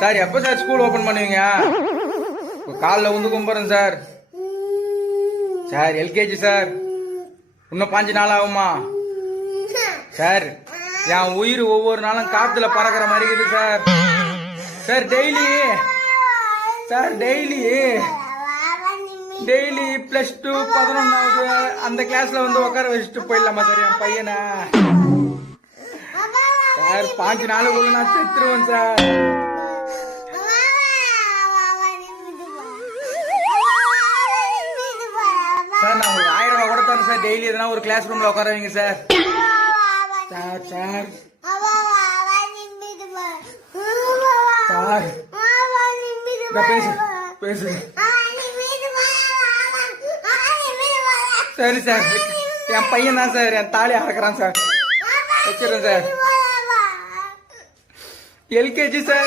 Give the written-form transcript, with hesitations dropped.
Sir எப்போ sir school open பண்ணுவீங்க? காலில் வந்து கும்பிட்றேன் சார். சார் எல்கேஜி சார், இன்னும் 5 நாள் ஆகுமா சார்? என் உயிர் ஒவ்வொரு நாளும் காத்துல பறக்கிற மாதிரி இருக்குது சார். சார் டெய்லி +2 11வது அந்த கிளாஸ்ல வந்து உட்கார வச்சுட்டு போயிடலாமா சார் என் பையனை? சார் 5 நாளுக்குள்ள நான் செத்துருவேன் சார். சார் நான் உங்களுக்கு 1000 ரூபாய் கூட தரேன் சார். டெய்லி எதனா ஒரு கிளாஸ் ரூம்ல உட்கார வைங்க சார். சார் சார் சார் பேசு பேசு. சரி சார், என் பையன் தான் சார் என் தாலி அறக்குறான் சார். வச்சிடறேன் சார். LKG sir.